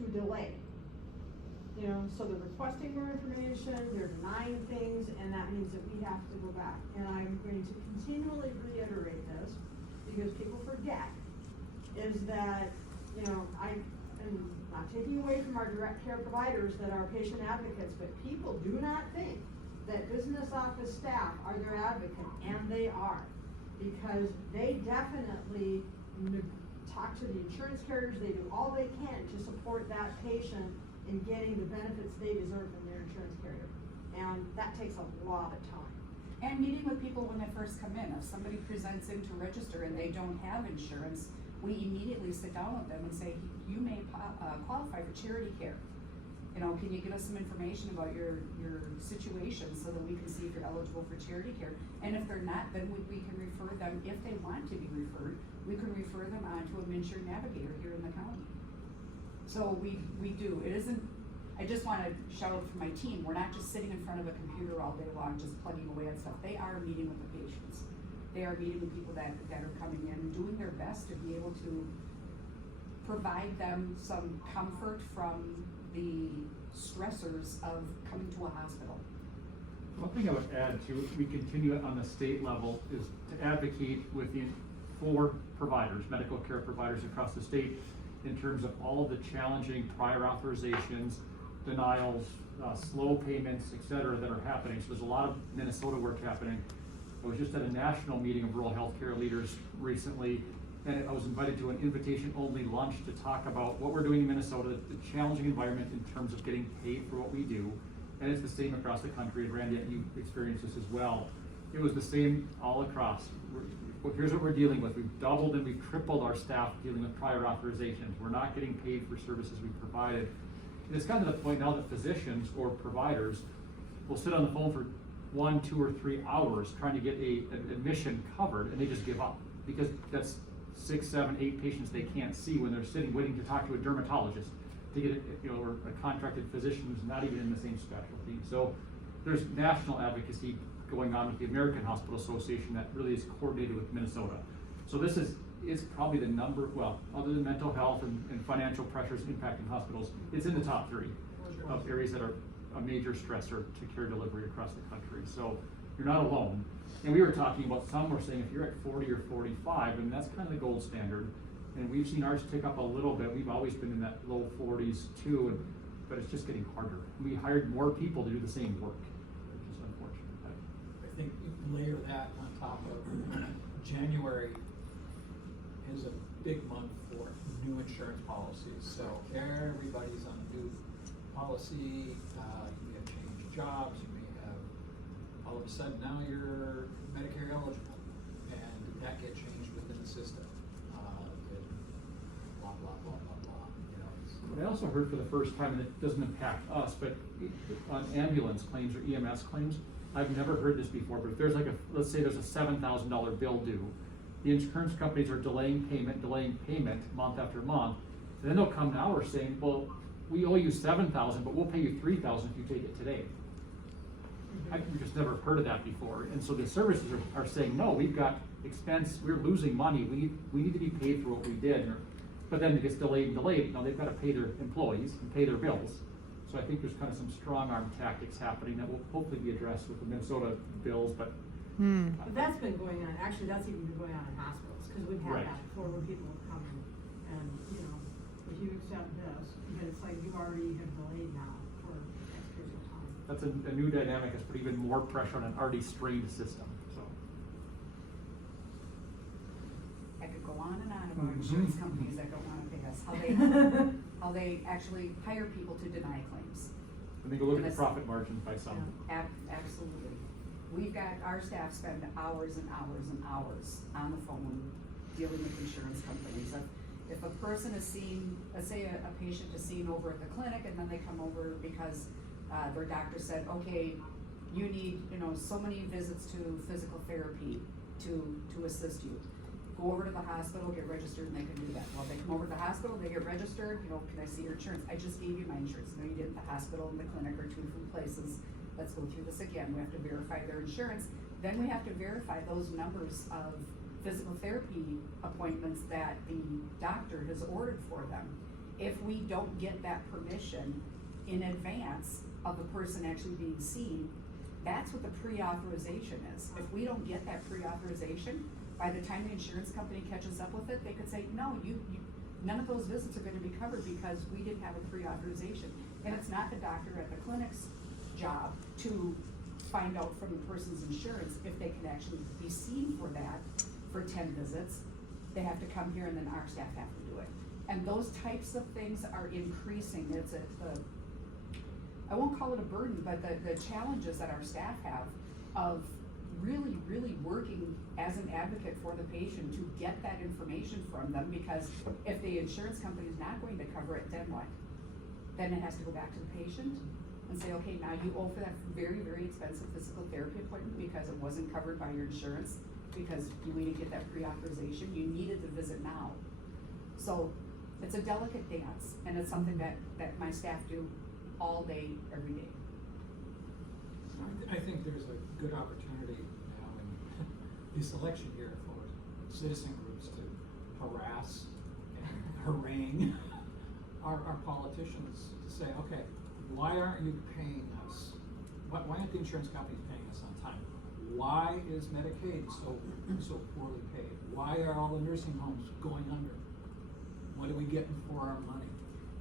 to delay. You know, so they're requesting more information, they're denying things, and that means that we have to go back. And I'm going to continually reiterate this, because people forget, is that, you know, I am not taking away from our direct care providers that are patient advocates, but people do not think that business office staff are their advocate, and they are. Because they definitely talk to the insurance carriers, they do all they can to support that patient in getting the benefits they deserve from their insurance carrier. And that takes a lot of time. And meeting with people when they first come in. If somebody presents in to register and they don't have insurance, we immediately sit down with them and say, you may qualify for charity care. You know, can you give us some information about your situation so that we can see if you're eligible for charity care? And if they're not, then we can refer them, if they want to be referred, we can refer them on to a Insured Navigator here in the county. So we do. It isn't, I just want to shout out for my team, we're not just sitting in front of a computer all day long just plugging away at stuff. They are meeting with the patients. They are meeting with people that are coming in and doing their best to be able to provide them some comfort from the stressors of coming to a hospital. One thing I would add to, we continue on the state level, is to advocate for providers, medical care providers across the state, in terms of all of the challenging prior authorizations, denials, slow payments, et cetera, that are happening. So there's a lot of Minnesota work happening. I was just at a national meeting of rural healthcare leaders recently, and I was invited to an invitation-only lunch to talk about what we're doing in Minnesota, the challenging environment in terms of getting paid for what we do. And it's the same across the country, and Randy, you experienced this as well. It was the same all across. Here's what we're dealing with. We've doubled and we've tripled our staff dealing with prior authorizations. We're not getting paid for services we provided. And it's gotten to the point now that physicians or providers will sit on the phone for 1, 2, or 3 hours trying to get an admission covered, and they just give up, because that's 6, 7, 8 patients they can't see when they're sitting waiting to talk to a dermatologist to get or a contracted physician who's not even in the same specialty. So there's national advocacy going on with the American Hospital Association that really is coordinated with Minnesota. So this is probably the number, well, other than mental health and financial pressures impacting hospitals, it's in the top 3 of areas that are a major stressor to care delivery across the country. So you're not alone. And we were talking about, some were saying if you're at 40 or 45, and that's kind of the gold standard. And we've seen ours tick up a little bit. We've always been in that low 40s too, but it's just getting harder. We hired more people to do the same work, which is unfortunate. I think you can layer that on top of January is a big month for new insurance policies. So everybody's on a new policy. You may have changed jobs. You may have, all of a sudden now you're Medicare eligible, and that get changed within the system. Blah, blah, blah, blah, blah. You know, I also heard for the first time, and it doesn't impact us, but on ambulance claims or EMS claims, I've never heard this before, but if there's like let's say there's a $7,000 bill due, the insurance companies are delaying payment month after month, and then they'll come now or saying, well, we owe you $7,000, but we'll pay you $3,000 if you take it today. I've just never heard of that before. And so the services are saying, no, we've got expense, we're losing money, we need to be paid for what we did. But then it gets delayed and delayed. Now they've got to pay their employees and pay their bills. So I think there's kind of some strong arm tactics happening that will hopefully be addressed with the Minnesota bills. But that's been going on. Actually, that's even been going on in hospitals, because we've had that before, when people have come in and, you know, if you accept this, but it's like you already have delayed now for X period of time. that's a new dynamic that's put even more pressure on an already strained system. So I could go on and on about insurance companies that don't want to pay us, how they actually hire people to deny claims. and then go look at the profit margins by some. Absolutely. We've got, our staff spend hours and hours and hours on the phone dealing with insurance companies. If a person is seen, let's say a patient is seen over at the clinic, and then they come over because their doctor said, okay, you need, so many visits to physical therapy to assist you. Go over to the hospital, get registered, and they can do that. Well, they come over to the hospital, they get registered, can I see your insurance? I just gave you my insurance. No, you didn't. The hospital and the clinic are 2 different places. Let's go through this again. We have to verify their insurance. Then we have to verify those numbers of physical therapy appointments that the doctor has ordered for them. if we don't get that permission in advance of the person actually being seen, that's what the pre-authorization is. If we don't get that pre-authorization, by the time the insurance company catches up with it, they could say, no, none of those visits are gonna be covered because we didn't have a pre-authorization. And it's not the doctor at the clinic's job to find out from the person's insurance if they can actually be seen for that, for 10 visits. They have to come here and then our staff have to do it. And those types of things are increasing. I won't call it a burden, but the challenges that our staff have of really, really working as an advocate for the patient to get that information from them, because if the insurance company is not going to cover it, then what? Then it has to go back to the patient and say, okay, now you owe for that very, very expensive physical therapy appointment because it wasn't covered by your insurance, because we didn't get that pre-authorization, you needed the visit now. So it's a delicate dance, and it's something that my staff do all day, every day. I think there's a good opportunity now in this election year for citizen groups to harass and harangue our politicians to say, okay, why aren't you paying us? Why aren't the insurance companies paying us on time? Why is Medicaid so poorly paid? Why are all the nursing homes going under? What are we getting for our money?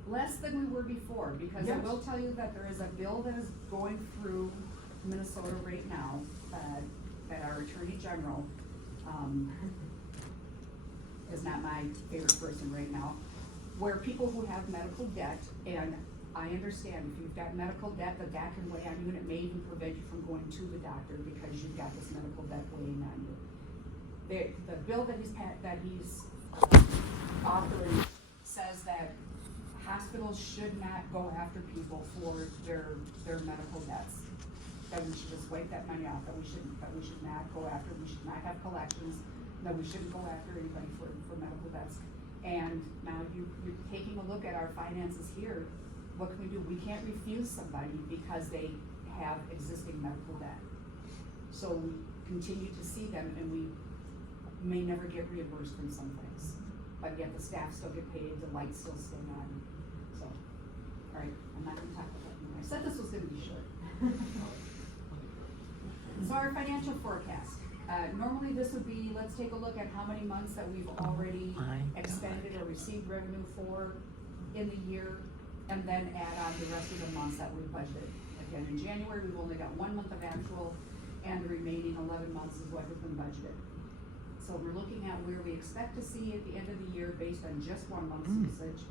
Less than we were before, because I Yes. will tell you that there is a bill that is going through Minnesota right now, that our Attorney General, is not my favorite person right now, where people who have medical debt, and I understand if you've got medical debt, that can weigh on you, and it may even prevent you from going to the doctor because you've got this medical debt weighing on you. The bill that he's authoring says that hospitals should not go after people for their medical debts. That we should just wipe that money off, that we should not go after, we should not have collections, that we shouldn't go after anybody for medical debts. And now you're taking a look at our finances here, what can we do? We can't refuse somebody because they have existing medical debt. So we continue to see them, and we may never get reimbursed from some things, but yet the staff still get paid, the lights still stay on. So, all right, I'm not gonna talk about that anymore. I said this was gonna be short. So our financial forecast. Normally this would be, let's take a look at how many months that we've already expended or received revenue for in the year, and then add on the rest of the months that we budgeted. Again, in January, we've only got 1 month of actual, and the remaining 11 months is what has been budgeted. So we're looking at where we expect to see at the end of the year based on just 1 month's usage.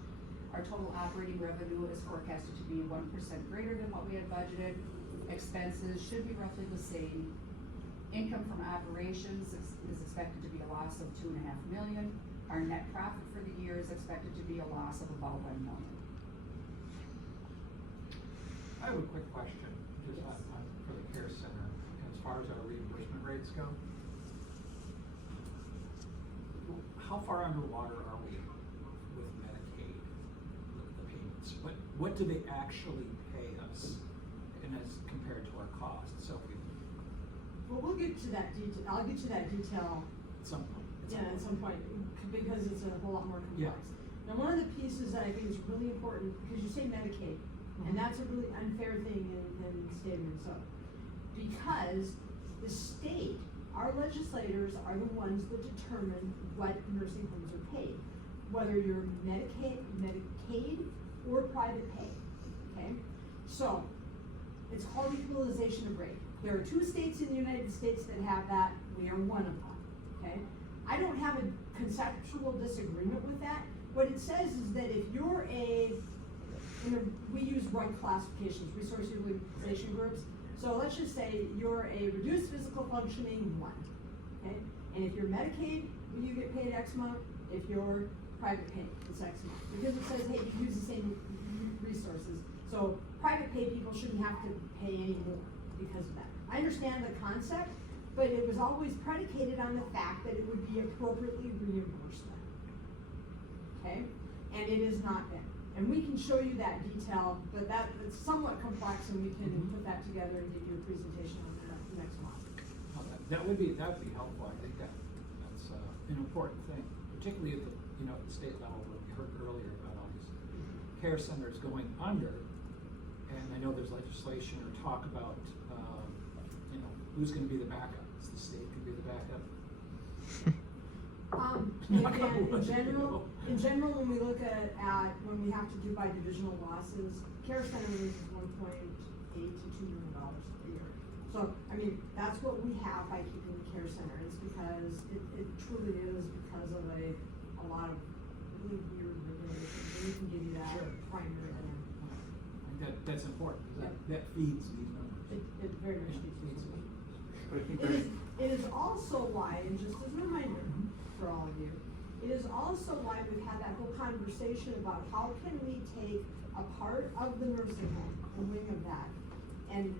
Our total operating revenue is forecasted to be 1% greater than what we had budgeted. Expenses should be roughly the same. Income from operations is expected to be a loss of $2.5 million. Our net profit for the year is expected to be a loss of about $1 million. I have a quick question, just for the care center, as far as our reimbursement rates go. How far underwater are we with Medicaid, with the payments? What do they actually pay us, and as compared to our costs? So if we, Well, we'll get to that detail, I'll get to that detail, at some point. at some point, because it's a whole lot more Yeah. complex. Now, one of the pieces that I think is really important, because you say Medicaid, and that's a really unfair thing in the state of Minnesota. Because the state, our legislators are the ones that determine what nursing homes are paid. Whether you're Medicaid or private pay, okay? So, it's called equalization of rate. There are 2 states in the United States that have that, we are one of them, okay? I don't have a conceptual disagreement with that. What it says is that if you're we use RUG classifications, resource utilization groups. So let's just say you're a reduced physical functioning 1, okay? And if you're Medicaid, you get paid X amount. If you're private pay, it's X amount. Because it says, hey, you use the same resources. So private pay people shouldn't have to pay any more because of that. I understand the concept, but it was always predicated on the fact that it would be appropriately reimbursed then. Okay? And it is not been. And we can show you that detail, but it's somewhat complex, and we can put that together and give you a presentation on that next month. Well, that would be helpful. I think that's an important thing, particularly at the state level, where we heard earlier about all these care centers going under, and I know there's legislation or talk about, you know, who's gonna be the backup? Is the state gonna be the backup? Again, in general, when we look at, when we have to do by divisional losses, care center loses $1.8 to $2 million a year. So, I mean, that's what we have by keeping the care center, it's because, it truly is because of a lot of really weird regulations, and we can give you that Sure. primary then. That's important, 'cause that feeds these numbers. It very much needs to be. But I think It is also why, and just as a reminder for all of you, it is also why we've had that whole conversation about how can we take a part of the nursing home, a wing of that, and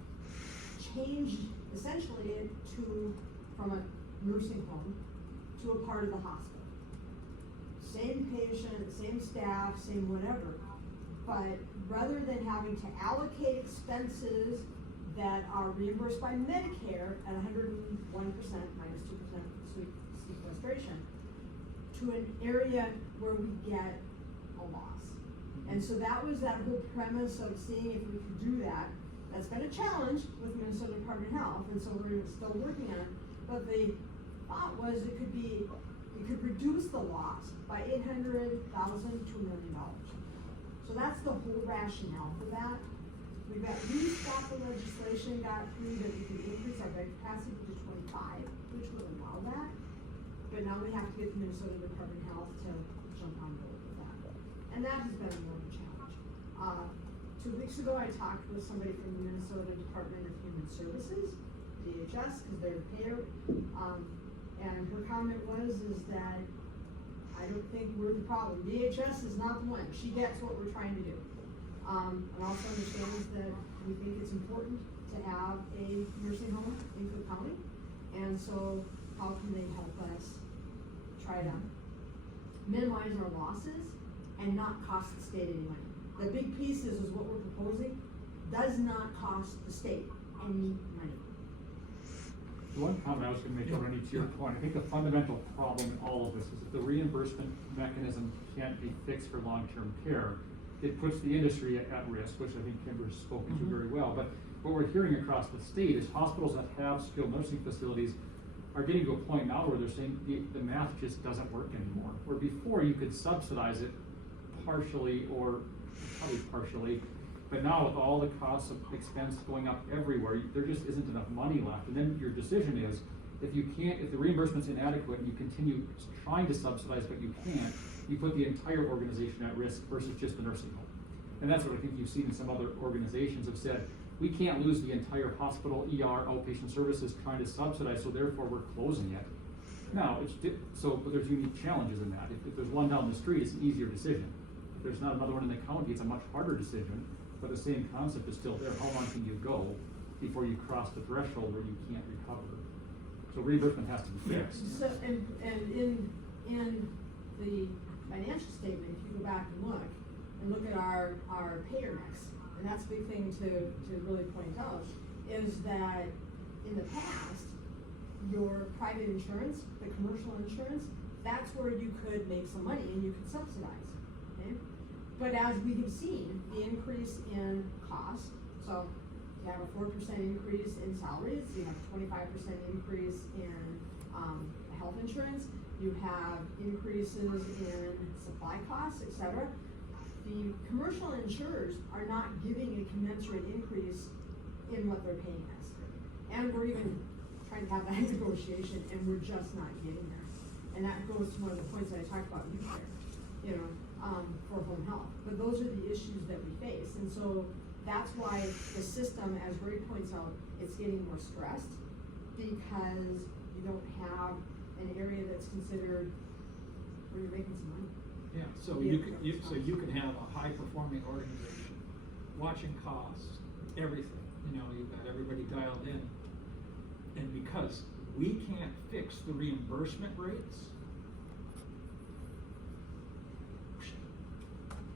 change essentially it from a nursing home to a part of the hospital. Same patient, same staff, same whatever, but rather than having to allocate expenses that are reimbursed by Medicare at 101% minus 2% sequestration, to an area where we get a loss. And so that was that whole premise of seeing if we could do that. That's been a challenge with Minnesota Department of Health, and so we're still working on it. But the thought was it could reduce the loss by $800,000 to $1 million. So that's the whole rationale for that. We've at least got the legislation got through that we can increase our bed capacity to 25, which would allow that. But now we have to get the Minnesota Department of Health to jump on board with that. And that has been more of a challenge. 2 weeks ago, I talked with somebody from the Minnesota Department of Human Services, DHS, because they're a payer. And her comment was that I don't think we're the problem. DHS is not the one. She gets what we're trying to do. And also understands that we think it's important to have a nursing home in Cook County. And so how can they help us try to minimize our losses and not cost the state any money? The big piece is what we're proposing does not cost the state any money. The one comment I was gonna make, Bernie, to your point, I think the fundamental problem in all of this is if the reimbursement mechanism can't be fixed for long-term care, it puts the industry at risk, which I think Kimber's spoken to very well. But what we're hearing across the state is hospitals that have skilled nursing facilities are getting to a point now where they're saying the math just doesn't work anymore. Where before you could subsidize it partially or probably partially, but now with all the costs of expense going up everywhere, there just isn't enough money left. And then your decision is, if the reimbursement's inadequate and you continue trying to subsidize but you can't, you put the entire organization at risk versus just the nursing home. And that's what I think you've seen in some other organizations have said, we can't lose the entire hospital, ER, outpatient services trying to subsidize, so therefore we're closing it. Now, but there's unique challenges in that. If there's one down the street, it's an easier decision. If there's not another one in the county, it's a much harder decision, but the same concept is still there. How long can you go before you cross the threshold where you can't recover? So reimbursement has to be fixed. So, and in the financial statement, if you go back and look at our payer mix, and that's a big thing to really point out, is that in the past, your private insurance, the commercial insurance, that's where you could make some money and you could subsidize, okay? But as we have seen, the increase in cost, so you have a 4% increase in salaries, you have a 25% increase in health insurance, you have increases in supply costs, et cetera. The commercial insurers are not giving a commensurate increase in what they're paying us. And we're even trying to have that negotiation, and we're just not getting there. And that goes to one of the points that I talked about youth care, for home health. But those are the issues that we face. And so that's why the system, as Ray points out, it's getting more stressed because you don't have an area that's considered where you're making some money. Yeah, so you can have a high-performing organization, watching costs, everything, you've got everybody dialed in. And because we can't fix the reimbursement rates,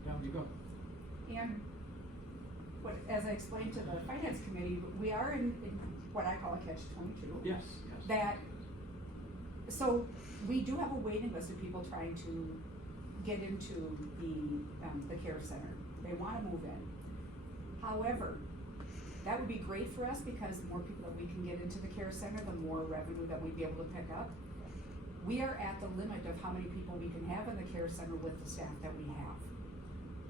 down you go. And as I explained to the finance committee, we are in what I call a catch-22. Yes. So we do have a waiting list of people trying to get into the care center. they wanna move in. However, that would be great for us because the more people that we can get into the care center, the more revenue that we'd be able to pick up. We are at the limit of how many people we can have in the care center with the staff that we have.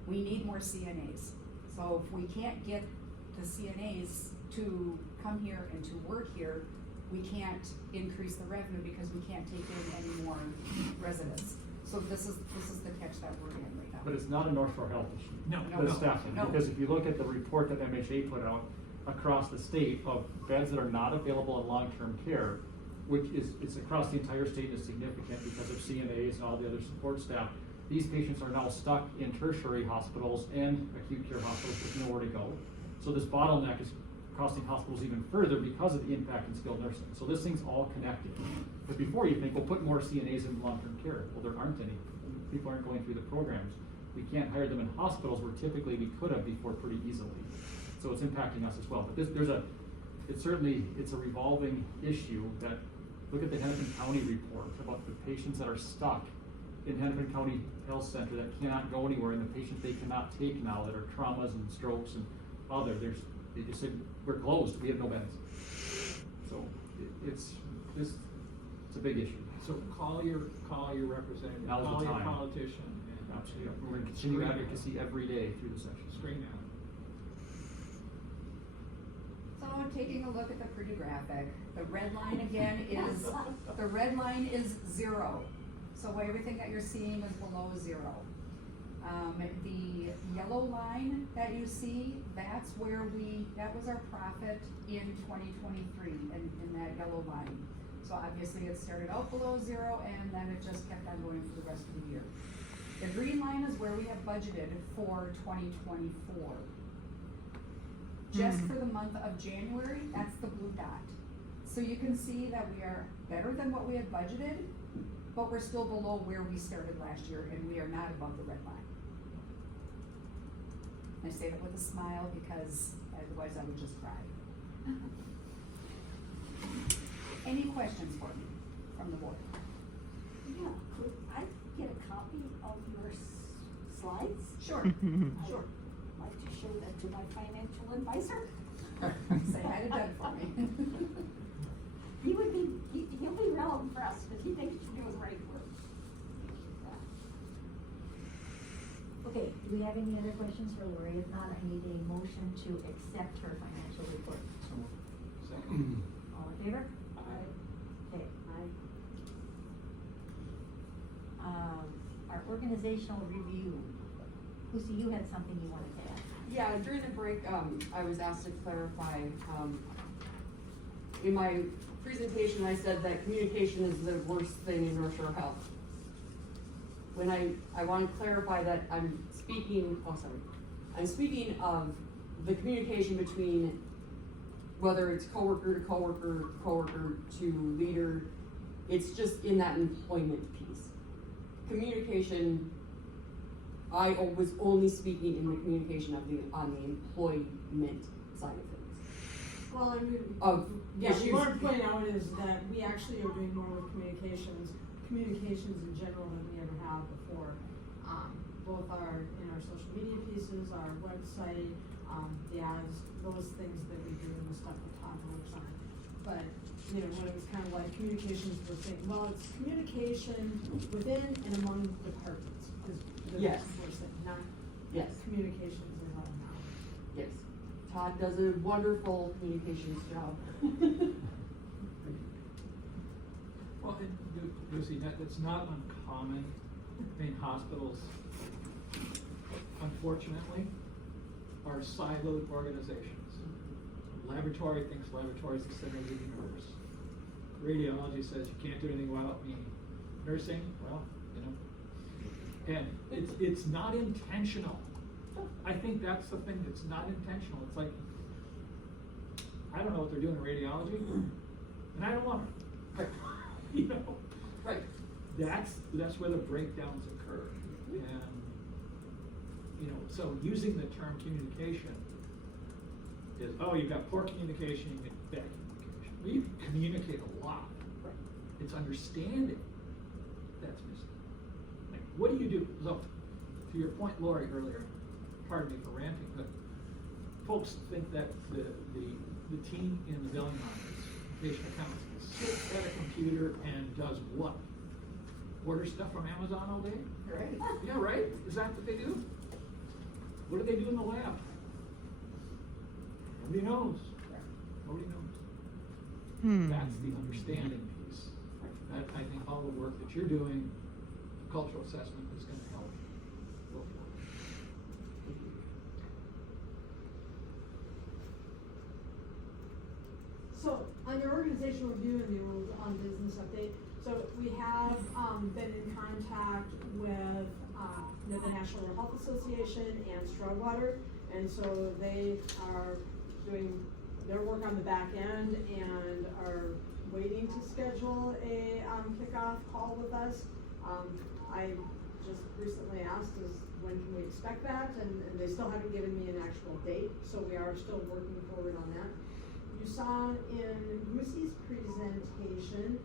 We need more CNAs. So if we can't get the CNAs to come here and to work here, we can't increase the revenue because we can't take in any more residents. So this is the catch that we're in right now. But it's not a North Shore Health issue. No, The no, staffing, no. because if you look at the report that MHA put out across the state of beds that are not available in long-term care, which is, it's across the entire state and is significant because of CNAs and all the other support staff. These patients are now stuck in tertiary hospitals and acute care hospitals with nowhere to go. So this bottleneck is costing hospitals even further because of the impact in skilled nursing. So this thing's all connected. But before you think, we'll put more CNAs in long-term care. Well, there aren't any. People aren't going through the programs. We can't hire them in hospitals where typically we could have before pretty easily. So it's impacting us as well. But it's a revolving issue that, look at the Hennepin County report about the patients that are stuck in Hennepin County Health Center that cannot go anywhere, and the patients they cannot take now that are traumas and strokes and other, they just said, we're closed, we have no beds. So it's a big issue. So call your representative, Now's the call your time. politician, and Absolutely. We're gonna continue Screen advocacy every day through the session. screen out. So taking a look at the pretty graphic, the red line again is, the red line is 0. So everything that you're seeing is below 0. The yellow line that you see, that was our profit in 2023 in that yellow line. So obviously it started out below 0 and then it just kept on going for the rest of the year. The green line is where we have budgeted for 2024. Just for the month of January, that's the blue dot. So you can see that we are better than what we had budgeted, but we're still below where we started last year, and we are not above the red line. I say that with a smile because otherwise I would just cry. Any questions for me from the board? Yeah, could I get a copy of your slides? Sure, sure. I'd like to show that to my financial advisor. Say hi to Doug for me. He'll be real impressed, because he thinks you're doing great work. Okay, do we have any other questions for Lori? If not, I need a motion to accept her financial report. Second. All in favor? Aye. Okay, our organizational review. Lucy, you had something you wanted to add. Yeah, during the break, I was asked to clarify, in my presentation, I said that communication is the worst thing in North Shore Health. When I want to clarify that I'm speaking of the communication between whether it's coworker to coworker, coworker to leader, it's just in that employment piece. Communication, I was only speaking in the communication on the employment side of things. Well, I mean, Of yeah, issues. what I'm pointing out is that we actually are doing more with communications in general than we ever have before. Both in our social media pieces, our website, the ads, those things that we do and the stuff that Todd works on. But, when it was kind of like communications was saying, well, it's communication within and among departments is the Yes. worst thing, not Yes, communications as well now. yes. Todd does a wonderful communications job. Well, Lucy, that's not uncommon in hospitals, unfortunately, are siloed organizations. Laboratory thinks laboratory is the center of the universe. Radiology says you can't do anything without me. Nursing, well, and it's not intentional. I think that's the thing that's not intentional. It's like, I don't know what they're doing in radiology, and I don't want to. Right. That's where the breakdowns occur. And, so using the term communication is, oh, you've got poor communication, you get bad communication. Well, you can communicate a lot. Right. It's understanding that's missing. Like, what do you do? So, to your point, Lori, earlier, pardon me for ranting, but folks think that the team in the billing office, patient accounts, sits at a computer and does what? Order stuff from Amazon all day? Right. Yeah, right? Is that what they do? What do they do in the lab? Nobody knows. Nobody knows. That's the understanding piece. That, I think all the work that you're doing, cultural assessment is gonna help go forward. So, under organizational review and the rules on business update, so we have, been in contact with, the National Health Association and Stroudwater, and so they are doing their work on the back end and are waiting to schedule a, kickoff call with us. I just recently asked when can we expect that, and they still haven't given me an actual date, so we are still working forward on that. You saw in Goose's presentation,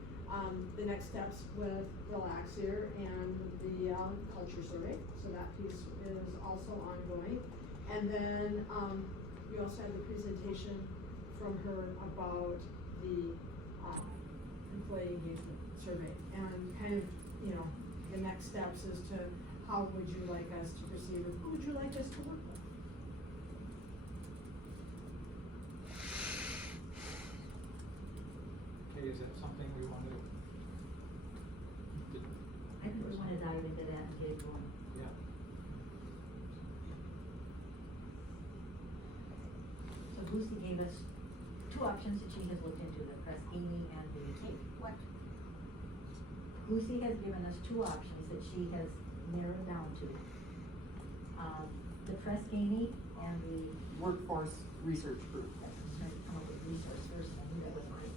the next steps with Bill Axier and the, culture survey, so that piece is also ongoing. And then, we also had the presentation from her about the, employee engagement survey, and kind of, the next steps as to how would you like us to proceed, and who would you like us to work with? Okay, is that something we want to? I think we wanna dive into that and get going. Yeah. So Lucy gave us two options that she has looked into, the Press Amy and the What? Lucy has given us two options that she has narrowed down to. The Press Amy and the, Workforce research group. I was trying to come up with resource first, and I knew that wasn't right,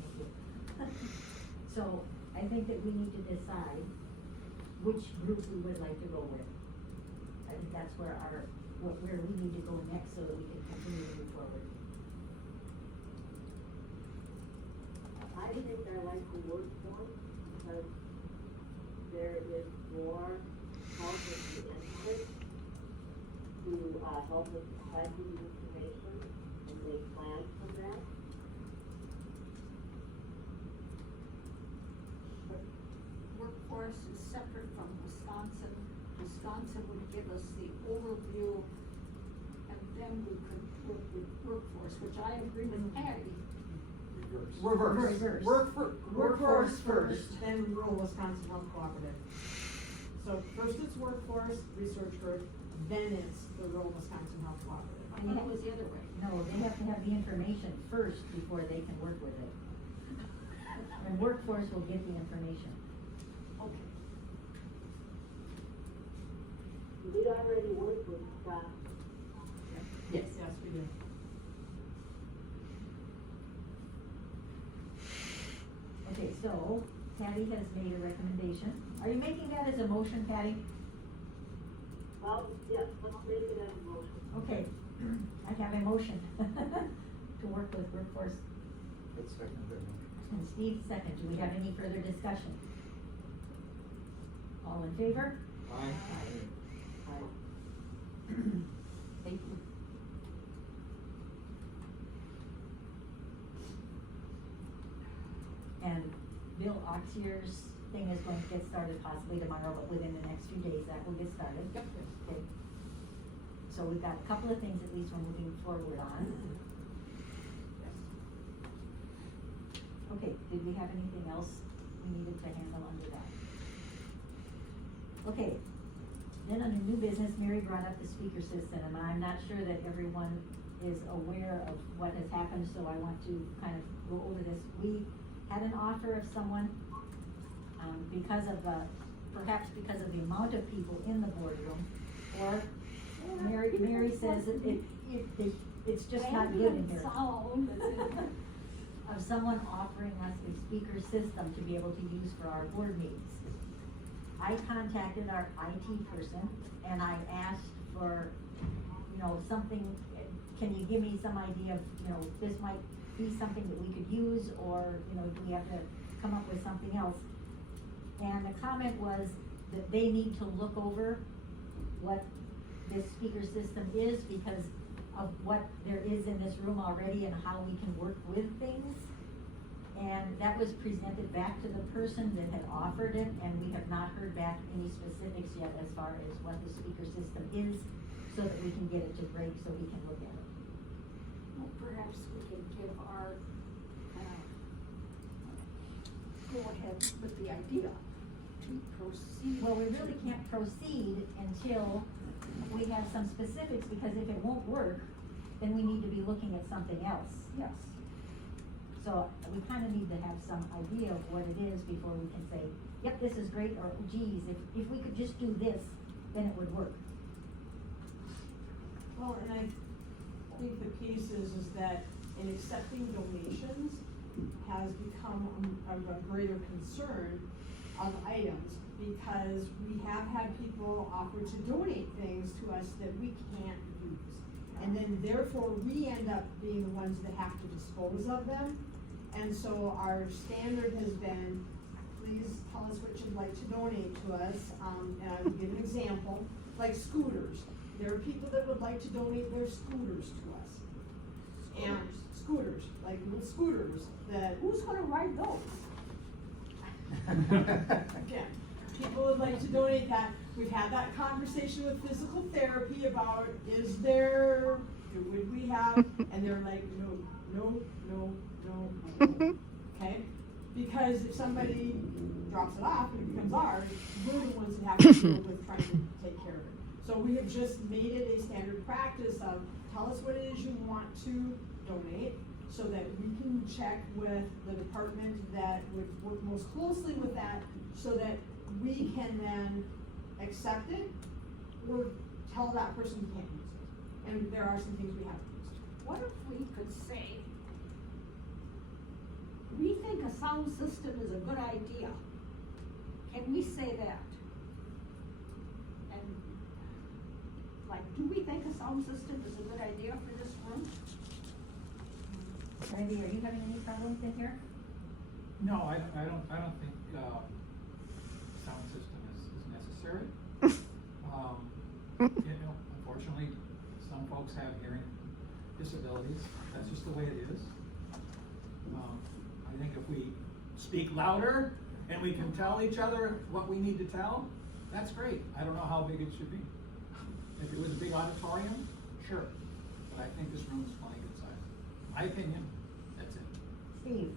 thank you. So, I think that we need to decide which group we would like to go with. I think that's where where we need to go next so that we can continue to move forward. I think I like the workforce because there is more help with the input to help us decide the information and make plans for that. Workforce is separate from Wisconsin. Wisconsin would give us the overview, and then we could work with workforce, which I agree with Patty. Reverse. Workforce first, then rural Wisconsin Health Cooperative. So first it's workforce research group, then it's the rural Wisconsin Health Cooperative. I thought it was the other way. No, they have to have the information first before they can work with it. And workforce will get the information. Okay. We already work with Scott. Yes, we do. Okay, so Patty has made a recommendation. Are you making that as a motion, Patty? Well, yes, let's make it as a motion. Okay, I have a motion to work with workforce. Let's second that motion. And Steve second. Do we have any further discussion? All in favor? Aye. Thank you. And Bill Oxier's thing is going to get started possibly tomorrow, but within the next few days, that will get started. Yep. Okay. So we've got a couple of things at least we're moving forward on. Okay, did we have anything else we needed to handle under that? Okay, then under new business, Mary brought up the speaker system, and I'm not sure that everyone is aware of what has happened, so I want to kind of go over this. We had an offer of someone, because of perhaps because of the amount of people in the boardroom, or Mary says that it's just not good in here. Of someone offering us a speaker system to be able to use for our board meetings. I contacted our IT person and I asked for, something, can you give me some idea of, this might be something that we could use, or, do we have to come up with something else? And the comment was that they need to look over what this speaker system is because of what there is in this room already and how we can work with things. And that was presented back to the person that had offered it, and we have not heard back any specifics yet as far as what the speaker system is, so that we can get it to Greg so we can look at it. Well, perhaps we can give our, go ahead with the idea to proceed. Well, we really can't proceed until we have some specifics, because if it won't work, then we need to be looking at something else. Yes. So we kind of need to have some idea of what it is before we can say, yep, this is great, or geez, if we could just do this, then it would work. Well, and I think the piece is that in accepting donations has become a greater concern of items, because we have had people offer to donate things to us that we can't use. And then therefore, we end up being the ones that have to dispose of them. And so our standard has been, please tell us what you'd like to donate to us. And I would give an example, like scooters. There are people that would like to donate their scooters to us. And scooters, like little scooters that, Who's gonna ride those? again, people would like to donate that. We've had that conversation with physical therapy about, would we have, and they're like, no. Okay? Because if somebody drops it off and it becomes ours, we're the ones that have to deal with trying to take care of it. So we have just made it a standard practice of, tell us what it is you want to donate, so that we can check with the department that would work most closely with that, so that we can then accept it or tell that person you can't use it. And there are some things we haven't used. What if we could say, we think a sound system is a good idea? Can we say that? And, like, do we think a sound system is a good idea for this room? Randy, are you having any problems in here? No, I don't think, sound system is necessary. Unfortunately, some folks have hearing disabilities, that's just the way it is. I think if we speak louder and we can tell each other what we need to tell, that's great. I don't know how big it should be. If it was a big auditorium, sure, but I think this room is plenty good size. My opinion, that's it. Steve?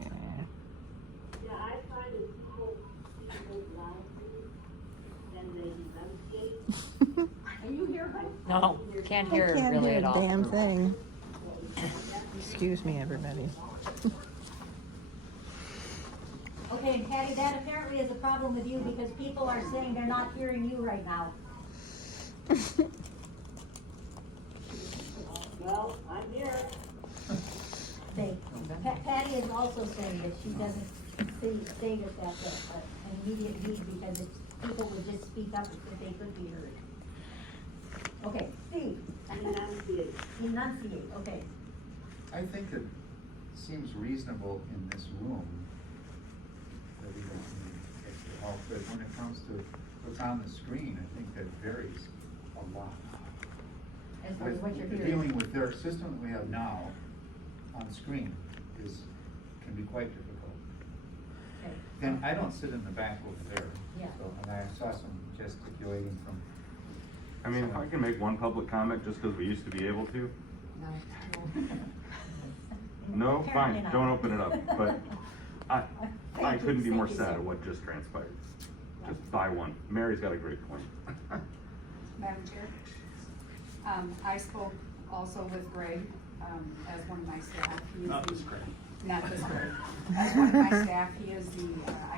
Yeah, I find it people speak loudly and they enunciate. Are you here, honey? No, can't hear Can't really hear at a all. damn thing. Excuse me, everybody. Okay, and Patty, that apparently is a problem with you, because people are saying they're not hearing you right now. Well, I'm here. Patty is also saying that she doesn't say that that's an immediate need, because if people would just speak up if they could be heard. Okay, Steve? Enunciate. Enunciate, okay. I think it seems reasonable in this room that we don't need extra help, but when it comes to what's on the screen, I think that varies a lot. As far as what you're With hearing. dealing with their system that we have now on screen can be quite difficult. Okay. And I don't sit in the back over there. Yeah. So, and I saw some gesticulating from. I mean, if I can make one public comment just because we used to be able to. No, Apparently fine, not. don't open it up, but I Thank you, couldn't be more thank you, sad sir. at what just transpired. Just buy one. Mary's got a great point. Madam Chair, I spoke also with Greg, as one of my staff. He is Not the- this Greg. Not this Greg. As one of my staff, he is the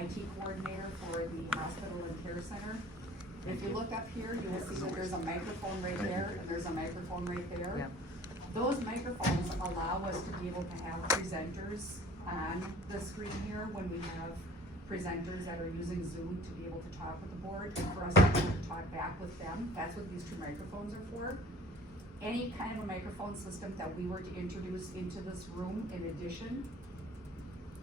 IT coordinator for the hospital and care center. If you look up here, you will see that there's a microphone right there, and there's a microphone right there. Yep. Those microphones allow us to be able to have presenters on the screen here when we have presenters that are using Zoom to be able to talk with the board, and for us to be able to talk back with them. That's what these two microphones are for. Any kind of a microphone system that we were to introduce into this room in addition,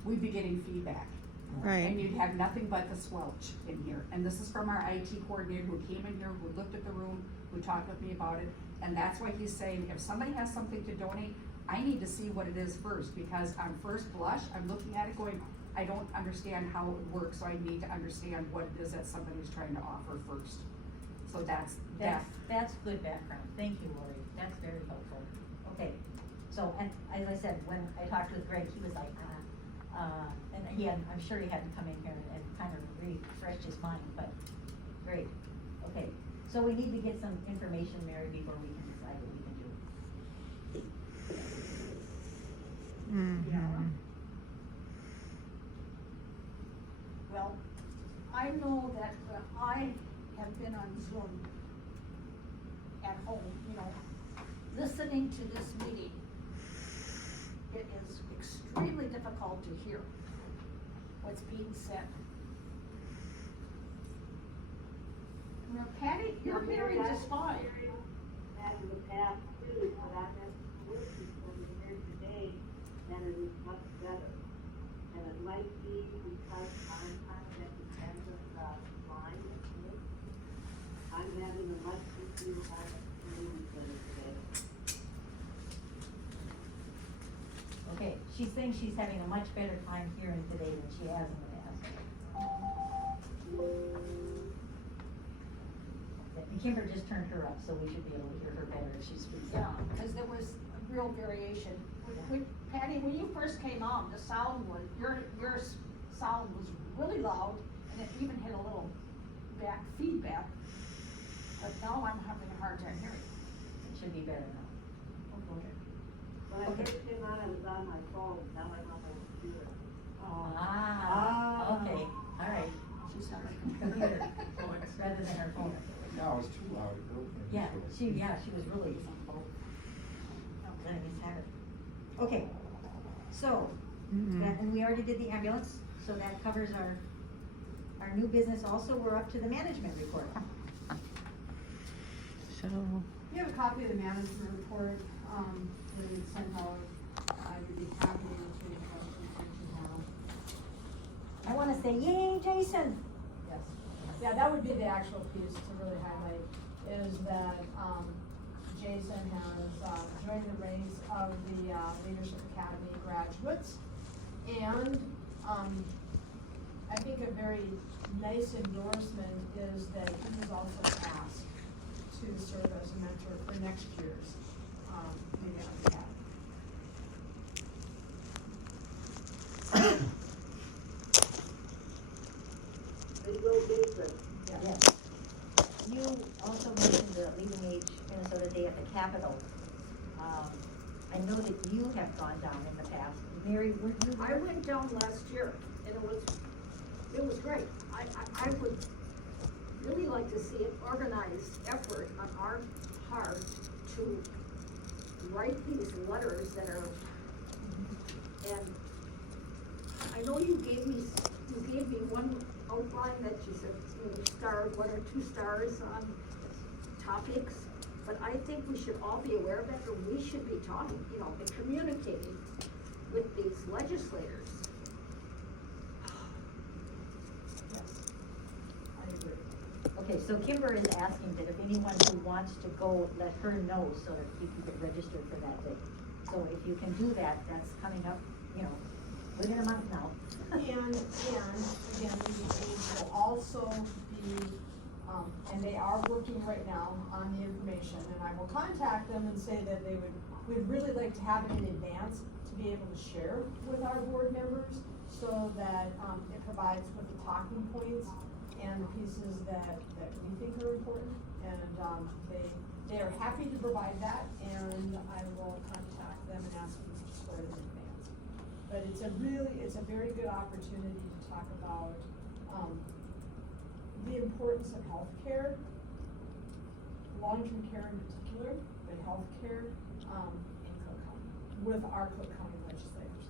we'd be getting feedback. Right. And you'd have nothing but the squelch in here. And this is from our IT coordinator who came in here, who looked at the room, who talked with me about it. And that's why he's saying, if somebody has something to donate, I need to see what it is first, because on first blush, I'm looking at it going, I don't understand how it works, so I need to understand what it is that somebody's trying to offer first. So that's. That's good background, thank you, Lori, that's very helpful. Okay, so, and as I said, when I talked with Greg, he was like, and again, I'm sure he hadn't come in here and kind of refreshed his mind, but great, okay. So we need to get some information, Mary, before we can decide what we can do. Mhm. Well, I know that when I have been on Zoom at home, listening to this meeting, it is extremely difficult to hear what's being said. Now, Patty, you're hearing just fine. And in the past too, but I've had working from here today, and it is much better. And it might be because I'm kind of at the end of the line with me. I'm having a much easier time hearing today. Okay, she's saying she's having a much better time hearing today than she has in the past. And Kimber just turned her up, so we should be able to hear her better if she speaks Yeah, up. because there was a real variation. Patty, when you first came on, the sound was, your sound was really loud, and it even had a little back feedback. But now I'm having a hard time hearing. It should be better now. Okay. When I Okay. first came on, I was on my phone, now I'm on my computer. Okay, all right. She's not like Computer, rather than her phone. No, it's too loud. Yeah, she was really, letting us have it. Okay, so, that, and we already did the ambulance, so that covers our new business also. We're up to the management report. So, You have a copy of the management report, that we sent out. I would be happy to answer any questions that you have. I wanna say, yay, Jason! Yes. Yeah, that would be the actual piece to really highlight, is that, Jason has, joined the ranks of the, Leadership Academy graduates. And, I think a very nice endorsement is that he was also asked to serve as a mentor for next year's, Leadership Academy. There you go, Jason. Yes. You also mentioned the Leading Age Minnesota Day at the Capitol. I know that you have gone down in the past. Mary, weren't you I there? went down last year, and it was great. I would really like to see an organized effort on our part to write these letters that are, and I know you gave me one outline that you said, starred 1 or 2 stars on topics, but I think we should all be aware of that, and we should be talking, and communicating with these legislators. Yes, I agree. Okay, so Kimber is asking that if anyone who wants to go, let her know so that you can get registered for that day. So if you can do that, that's coming up, within a month now. And again, Leading Age will also be, and they are working right now on the information, and I will contact them and say that we'd really like to have it in advance to be able to share with our board members, so that, it provides with the talking points and the pieces that we think are important, and, they are happy to provide that, and I will contact them and ask them to sort it in advance. But it's a very good opportunity to talk about, the importance of healthcare, long-term care in particular, but healthcare, in Cook County, with our Cook County legislators.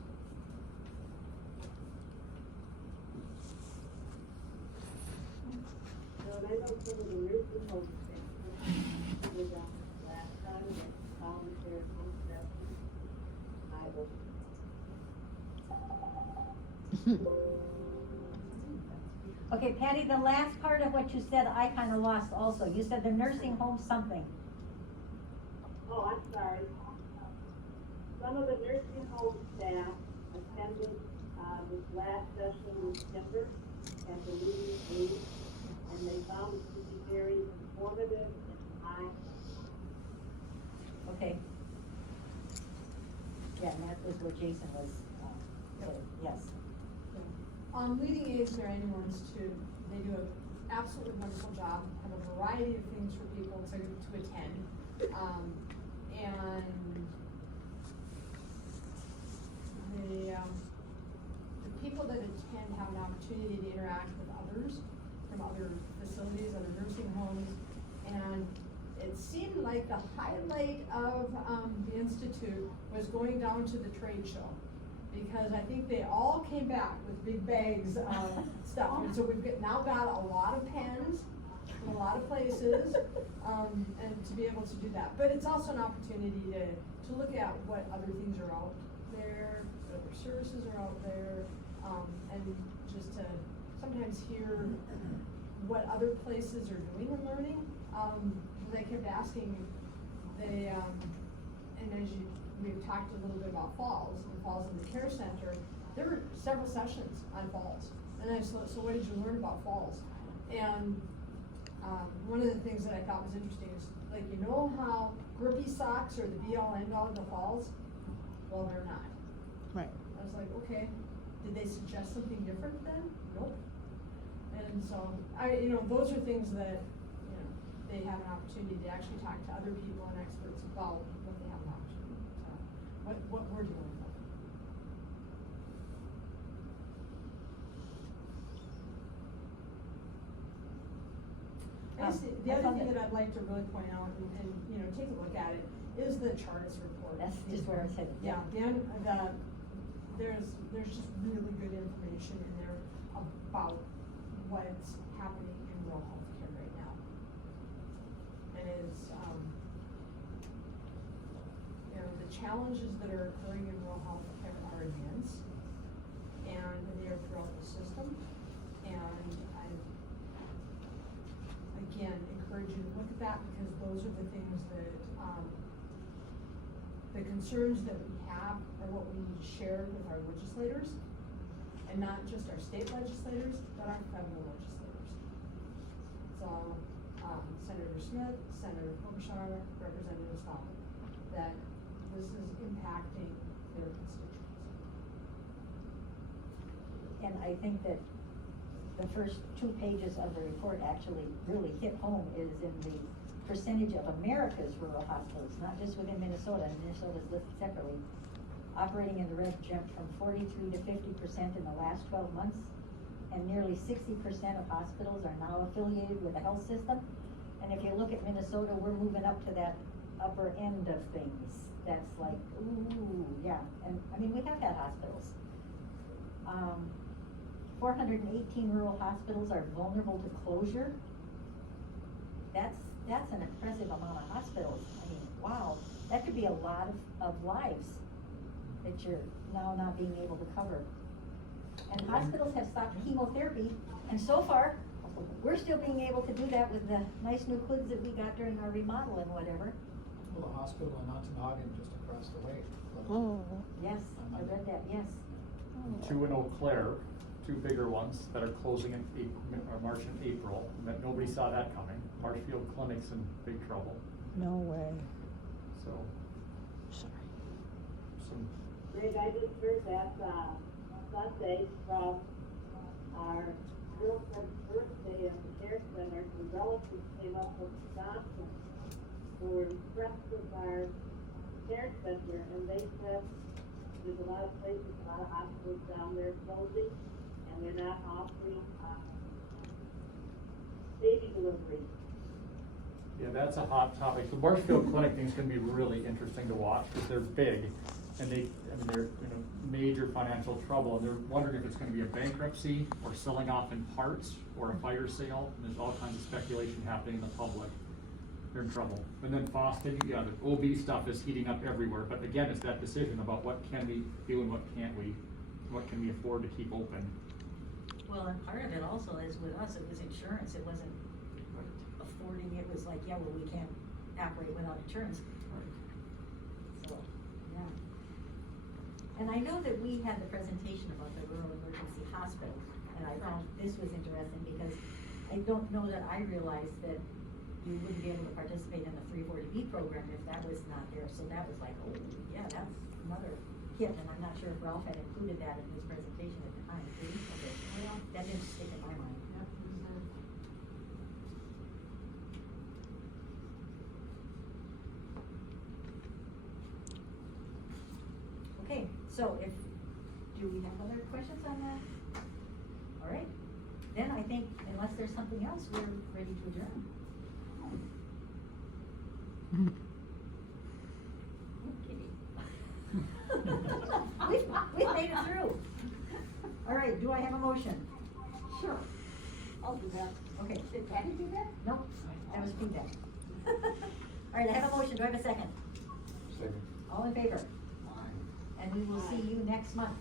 So I know some of the nursing homes that we done last time, that voluntary concept, I will. Okay, Patty, the last part of what you said, I kinda lost also. You said the nursing home something. Oh, I'm sorry. Some of the nursing home staff attended, this last session in December at the meeting aid, and they found it to be very informative and high. Okay. Yeah, and that was what Jason was, saying, yes. Leading aides are anyone's too. They do an absolutely wonderful job, have a variety of things for people to attend. And the people that attend have an opportunity to interact with others from other facilities, other nursing homes. And it seemed like the highlight of, the Institute was going down to the trade show. Because I think they all came back with big bags of stuff, and so now got a lot of pens from a lot of places, and to be able to do that. But it's also an opportunity to look at what other things are out there, what other services are out there, and just to sometimes hear what other places are doing in learning. They kept asking, and as we've talked a little bit about Falls in the care center, there were several sessions on Falls. And I said, so what did you learn about Falls? And, one of the things that I thought was interesting is, like, you know how grippy socks are the be-all end-all of the Falls? Well, they're not. Right. I was like, okay, did they suggest something different then? Nope. And so, those are things that, they have an opportunity to actually talk to other people and experts about what they have an opportunity to, what we're dealing with. The other thing that I'd like to really point out and take a look at it is the Chartist report. That's just where I was headed. Yeah, there's just really good information in there about what's happening in rural healthcare right now. And it's, the challenges that are occurring in rural healthcare are immense, and they are throughout the system. And I, again, encourage you to look at that, because those are the things that, the concerns that we have are what we need to share with our legislators, and not just our state legislators, but our federal legislators. So, Senator Smith, Senator Klobuchar, Representative Stalin, that this is impacting their constituents. And I think that the first 2 pages of the report actually really hit home is in the percentage of America's rural hospitals, not just within Minnesota, and Minnesota's listed separately, operating in the red jumped from 43 to 50% in the last 12 months, and nearly 60% of hospitals are now affiliated with a health system. And if you look at Minnesota, we're moving up to that upper end of things. That's like, ooh, yeah. And I mean, we have had hospitals. 418 rural hospitals are vulnerable to closure. That's an impressive amount of hospitals. I mean, wow, that could be a lot of lives that you're now not being able to cover. And hospitals have stopped chemotherapy, and so far, we're still being able to do that with the nice new hoods that we got during our remodel and whatever. Well, the hospital in Ontonagon just across the way. Oh. Yes, I read that, yes. 2 in Eau Claire, 2 bigger ones that are closing in March and April, and that nobody saw that coming. Marshfield Clinic's in big trouble, No way. so. Sorry. Some, Greg, I just heard that, Sunday from our girlfriend's birthday at the care center. Some relatives came up from Wisconsin who were impressed with our care center, and they said there's a lot of places, a lot of hospitals down there closing, and they're not offering, baby delivery. yeah, that's a hot topic. The Marshfield Clinic thing's gonna be really interesting to watch, because they're big, and they're in a major financial trouble, and they're wondering if it's gonna be a bankruptcy, or selling off in parts, or a fire sale, and there's all kinds of speculation happening in the public. They're in trouble. And then Boston, yeah, the OB stuff is heating up everywhere, but again, it's that decision about what can we do and what can't we, what can we afford to keep open. Well, and part of it also is with us, it was insurance, it wasn't affording, it was like, yeah, well, we can't operate without insurance. So, yeah. And I know that we had the presentation about the rural emergency hospital, and I found this was interesting because I don't know that I realized that you wouldn't be able to participate in the 340B program if that was not there, so that was like, oh, yeah, that's another hit, and I'm not sure if Ralph had included that in his presentation at the time, did he? Okay, well, that didn't stick in my mind. Yep, reserve. Okay, so do we have other questions on that? All right, then I think unless there's something else, we're ready to adjourn. We've made it through. All right, do I have a motion? Sure, I'll do that. Okay. Did Patty do that? Nope, that was feedback. All right, I have a motion, do I have a second? Second. All in favor? Aye. And we will see you next month.